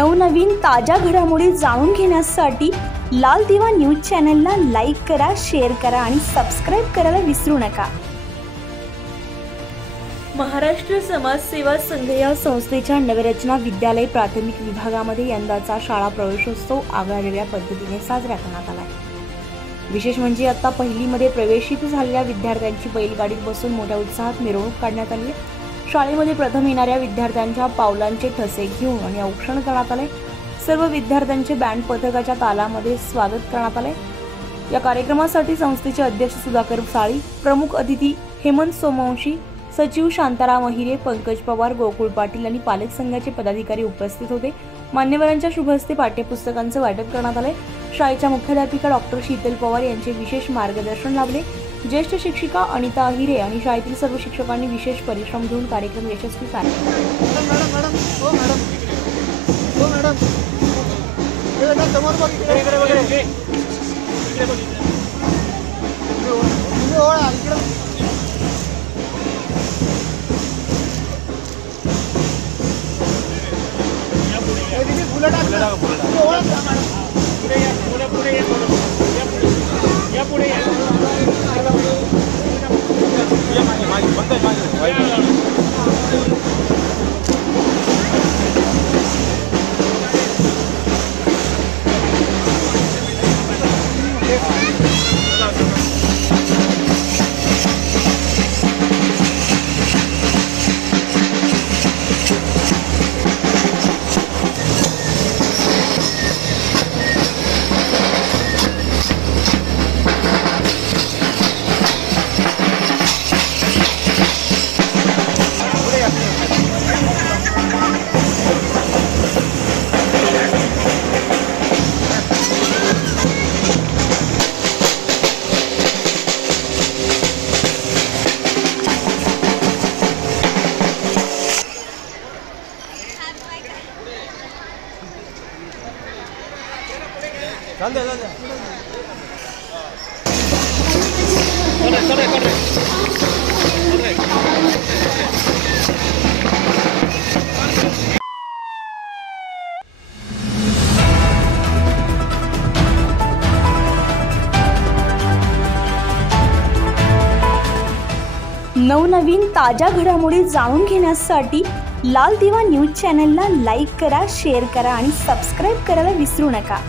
नवनवीन ताज्या घडामोडी जाणून घेण्यासाठी लाल दिवा न्यूज चॅनलला लाईक करा, शेअर करा आणि सबस्क्राइब करायला विसरू नका। महाराष्ट्र समाज सेवा संघ या संस्थेच्या नवरचना विद्यालय प्राथमिक विभागामध्ये यंदाचा शाळा प्रवेशोत्सव आगळ्यावेगळ्या पद्धतीने साजरा करण्यात आला आहे। विशेष म्हणजे आता पहिलीमध्ये प्रवेशित झालेल्या विद्यार्थ्यांची बैलगाडीत बसून मोठ्या उत्साहात मिरवणूक काढण्यात आली। शाळेमध्ये प्रथम येणाऱ्या विद्यार्थ्यांच्या पावलांचे ठसे घेऊन आणि औक्षण करण्यात आले। सर्व विद्यार्थ्यांचे बँड पथकाच्या तालामध्ये स्वागत करण्यात आले। या कार्यक्रमासाठी संस्थेचे अध्यक्ष सुधाकर साळी, प्रमुख अतिथी हेमंत सोमवंशी, सचिव शांताराम अहिरे, पंकज पवार, गोकुळ पाटील आणि पालक संघाचे पदाधिकारी उपस्थित होते। मान्यवरांच्या शुभ हस्ते पाठ्यपुस्तकांचे वाटप करण्यात आले। शाळेच्या मुख्याध्यापिका डॉक्टर शीतल पवार यांचे विशेष मार्गदर्शन लाभले। ज्येष्ठ शिक्षिका अनिता अहिरे आणि शाळेतील सर्व शिक्षकांनी विशेष परिश्रम घेऊन कार्यक्रम यशस्वी नवनवीन ताज्या घडामोडी जाणून घेण्यासाठी लाल दिवा न्यूज चॅनलला लाईक करा, शेअर करा आणि सबस्क्राइब करायला विसरू नका।